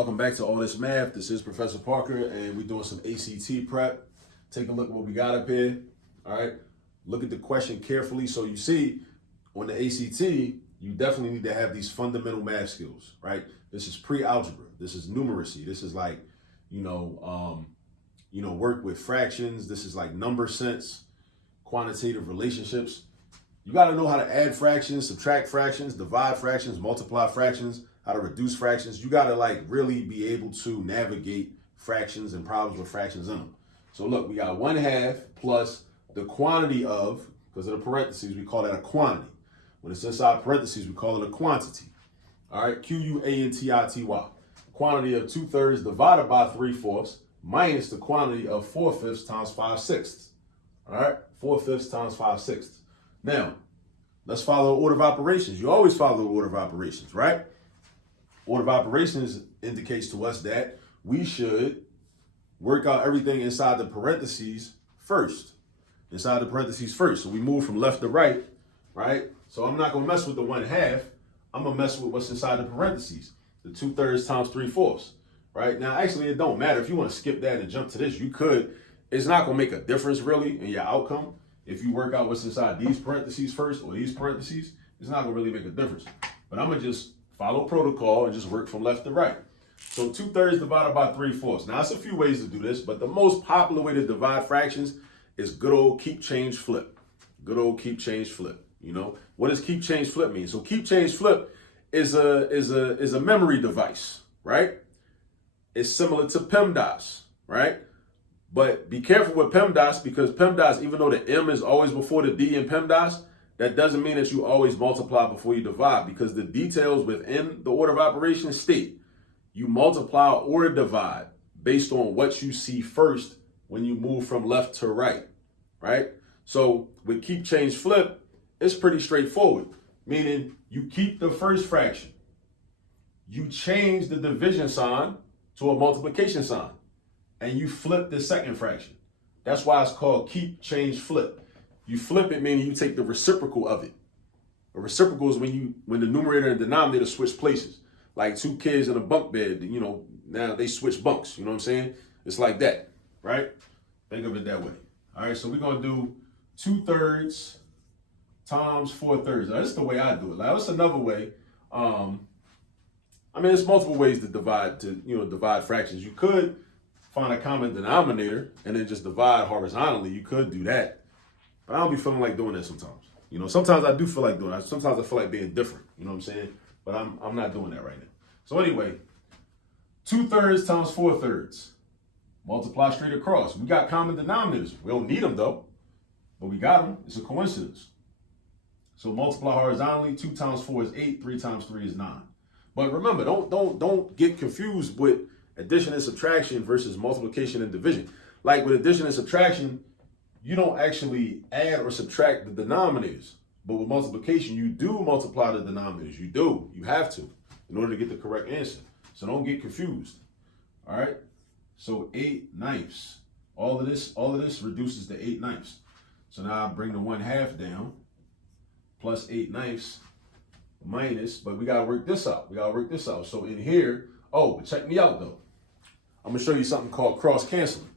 Welcome back to All This Math. This is Professor Parker, and we're doing some ACT prep. Take a look at what we got up here. All right. Look at the question carefully. So you see, on the ACT, you definitely need to have these fundamental math skills, right? This is pre-algebra. This is numeracy. This is like, work with fractions. This is like number sense, quantitative relationships. You got to know how to add fractions, subtract fractions, divide fractions, multiply fractions, how to reduce fractions. You got to like really be able to navigate fractions and problems with fractions in them. So look, we got 1/2 plus the quantity of, because of the parentheses, we call that a quantity. When it's inside parentheses, we call it a quantity. All right, Quantity. Quantity of 2/3 divided by 3/4 minus the quantity of 4/5 times 5/6. All right, 4/5 times 5/6. Now, let's follow the order of operations. You always follow the order of operations, right? Order of operations indicates to us that we should work out everything inside the parentheses first. Inside the parentheses first. So we move from left to right, right? So I'm not going to mess with the 1/2. I'm going to mess with what's inside the parentheses. The 2/3 times 3/4, right? Now, actually, it don't matter. If you want to skip that and jump to this, you could. It's not going to make a difference, really, in your outcome. If you work out what's inside these parentheses first or these parentheses, it's not going to really make a difference. But I'm going to just follow protocol and just work from left to right. So 2/3 divided by 3/4. Now, there's a few ways to do this, but the most popular way to divide fractions is good old keep, change, flip. Good old keep, change, flip. You know, what does keep, change, flip mean? So keep, change, flip is a memory device, right? It's similar to PEMDAS, right? But be careful with PEMDAS, because PEMDAS, even though the M is always before the D in PEMDAS, that doesn't mean that you always multiply before you divide, because the details within the order of operations state you multiply or divide based on what you see first when you move from left to right, right? So with keep, change, flip, it's pretty straightforward, meaning you keep the first fraction, you change the division sign to a multiplication sign, and you flip the second fraction. That's why it's called keep, change, flip. You flip it, meaning you take the reciprocal of it. A reciprocal is when the numerator and denominator switch places. Like two kids in a bunk bed, now they switch bunks. You know what I'm saying? It's like that, right? Think of it that way. All right, so we're going to do 2/3 times 4/3. Now, this is the way I do it. Now, it's another way. There's multiple ways to divide fractions. You could find a common denominator and then just divide horizontally. You could do that. But I don't be feeling like doing that sometimes. Sometimes I do feel like doing that. Sometimes I feel like being different. You know what I'm saying? But I'm not doing that right now. So anyway, 2/3 times 4/3. Multiply straight across. We got common denominators. We don't need them though, but we got them. It's a coincidence. So multiply horizontally. 2 times 4 is 8. 3 times 3 is 9. But remember, don't get confused with addition and subtraction versus multiplication and division. Like with addition and subtraction, you don't actually add or subtract the denominators. But with multiplication, you do multiply the denominators. You do. You have to in order to get the correct answer. So don't get confused. All right. So 8/9. All of this reduces to 8/9. So now I bring the 1/2 down, plus 8/9 minus, but we got to work this out. So in here, but check me out though. I'm going to show you something called cross canceling,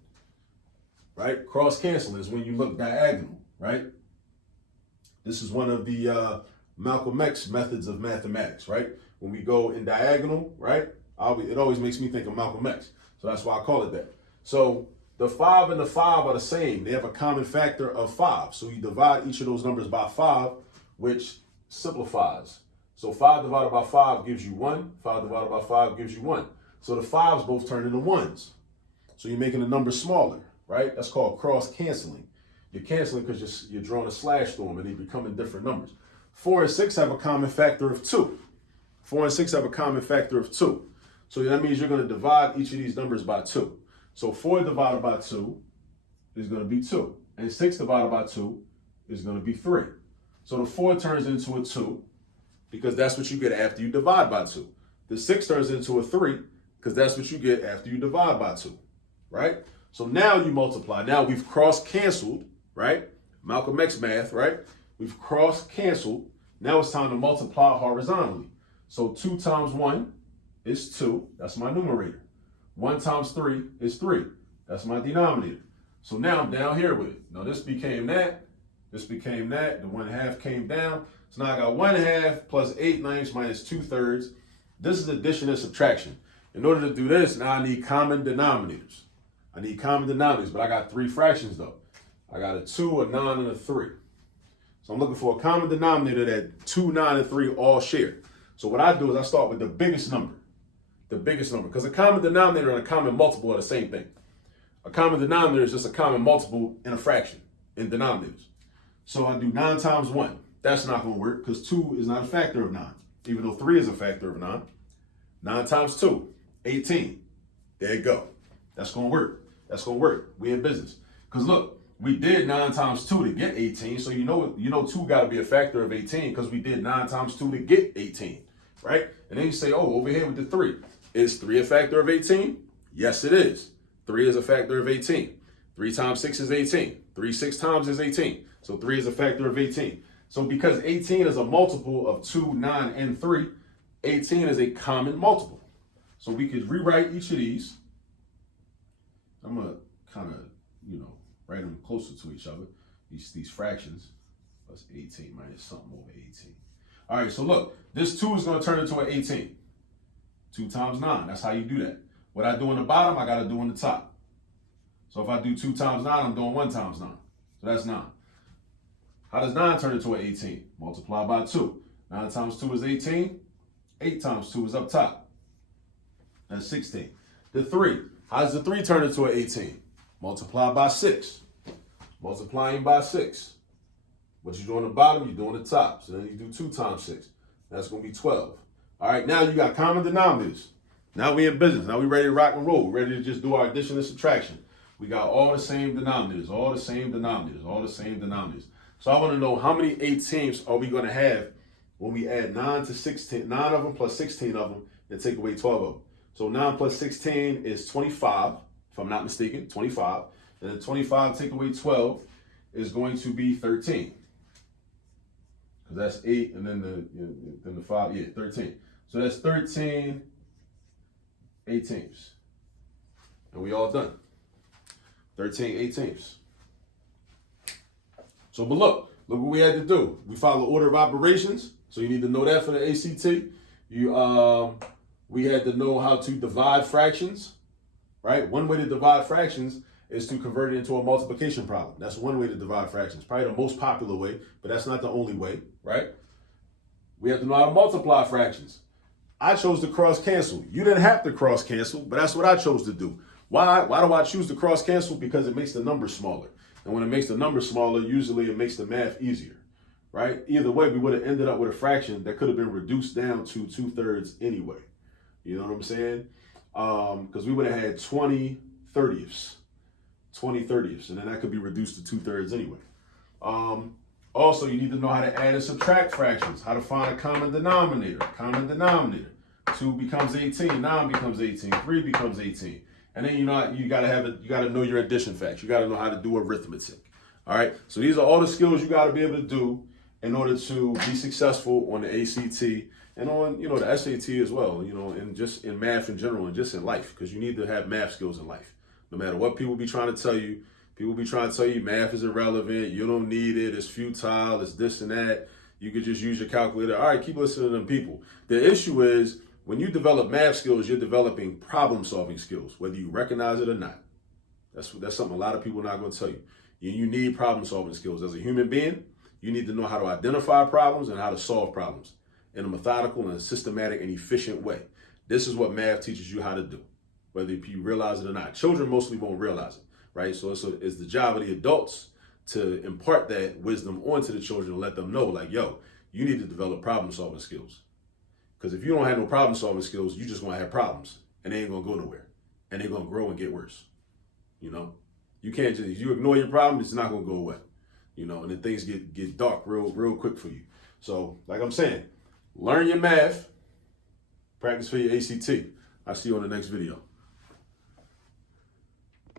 right? Cross canceling is when you look diagonal, right? This is one of the Malcolm X methods of mathematics, right? When we go in diagonal, right? It always makes me think of Malcolm X. So that's why I call it that. So the 5 and the 5 are the same. They have a common factor of 5. So you divide each of those numbers by 5, which simplifies. So 5 divided by 5 gives you 1. 5 divided by 5 gives you 1. So the 5s both turn into 1s. So you're making the number smaller, right? That's called cross canceling. You're canceling because you're drawing a slash through them and they become in different numbers. 4 and 6 have a common factor of 2. 4 and 6 have a common factor of 2. So that means you're going to divide each of these numbers by 2. So 4 divided by 2 is going to be 2. And 6 divided by 2 is going to be 3. So the 4 turns into a 2 because that's what you get after you divide by 2. The 6 turns into a 3 because that's what you get after you divide by 2, right? So now you multiply. Now we've cross-canceled, right? Malcolm X math, right? We've cross-canceled. Now it's time to multiply horizontally. So 2 times 1 is 2. That's my numerator. 1 times 3 is 3. That's my denominator. So now I'm down here with it. Now this became that. This became that. The 1/2 came down. So now I got 1/2 plus 8/9 minus 2/3. This is addition and subtraction. In order to do this, now I need common denominators. I need common denominators, but I got 3 fractions though. I got a 2, a 9, and a 3. So I'm looking for a common denominator that 2, 9, and 3 all share. So what I do is I start with the biggest number. The biggest number. Because a common denominator and a common multiple are the same thing. A common denominator is just a common multiple in a fraction, in denominators. So I do 9 times 1. That's not going to work because 2 is not a factor of 9, even though 3 is a factor of 9. 9 times 2, 18. There you go. That's going to work. That's going to work. We in business. Because look, we did 9 times 2 to get 18. So you know 2 got to be a factor of 18 because we did 9 times 2 to get 18, right? And then you say, oh, over here with the 3. Is 3 a factor of 18? Yes, it is. 3 is a factor of 18. 3 times 6 is 18. 3 6 times is 18. So 3 is a factor of 18. So because 18 is a multiple of 2, 9, and 3, 18 is a common multiple. So we could rewrite each of these. I'm going to kind of, write them closer to each other. These fractions. Plus 18 minus something over 18. All right, so look, this 2 is going to turn into an 18. 2 times 9. That's how you do that. What I do in the bottom, I got to do in the top. So if I do 2 times 9, I'm doing 1 times 9. So that's 9. How does 9 turn into an 18? Multiply by 2. 9 times 2 is 18. 8 times 2 is up top. That's 16. The 3. How does the 3 turn into an 18? Multiply by 6. Multiplying by 6. What you do on the bottom, you do on the top. So then you do 2 times 6. That's going to be 12. All right, now you got common denominators. Now we in business. Now we ready to rock and roll. We're ready to just do our addition and subtraction. We got all the same denominators, all the same denominators, all the same denominators. So I want to know how many 18ths are we going to have when we add 9 to 16, 9 of them plus 16 of them, and take away 12 of them. So 9 plus 16 is 25, if I'm not mistaken, 25. And then 25 take away 12 is going to be 13. Because that's 8, and then the 5, 13. So that's 13 18ths. And we all done. 13 18ths. So, but look what we had to do. We follow order of operations. So you need to know that for the ACT. We had to know how to divide fractions, right? One way to divide fractions is to convert it into a multiplication problem. That's one way to divide fractions. Probably the most popular way, but that's not the only way, right? We have to know how to multiply fractions. I chose to cross cancel. You didn't have to cross cancel, but that's what I chose to do. Why do I choose to cross cancel? Because it makes the number smaller. And when it makes the number smaller, usually it makes the math easier, right? Either way, we would have ended up with a fraction that could have been reduced down to 2/3 anyway. You know what I'm saying? Because we would have had 20 30ths. 20 30ths, and then that could be reduced to 2/3 anyway. Also, you need to know how to add and subtract fractions, how to find a common denominator. 2 becomes 18, 9 becomes 18, 3 becomes 18. And then you gotta know your addition facts. You gotta know how to do arithmetic. All right. So these are all the skills you gotta be able to do in order to be successful on the ACT and on the SAT as well. And just in math in general and just in life, because you need to have math skills in life. No matter what people be trying to tell you, math is irrelevant. You don't need it. It's futile. It's this and that. You could just use your calculator. All right, keep listening to them people. The issue is when you develop math skills, you're developing problem-solving skills, whether you recognize it or not. That's something a lot of people are not going to tell you. You need problem-solving skills. As a human being, you need to know how to identify problems and how to solve problems in a methodical and systematic and efficient way. This is what math teaches you how to do, whether you realize it or not. Children mostly won't realize it, right? So it's the job of the adults to impart that wisdom onto the children and let them know, like, yo, you need to develop problem-solving skills. Because if you don't have no problem-solving skills, you're just going to have problems, and they ain't going to go nowhere, and they're going to grow and get worse. You can't just, if you ignore your problem, it's not going to go away. And then things get dark real quick for you. So, like I'm saying, learn your math, practice for your ACT. I'll see you on the next video.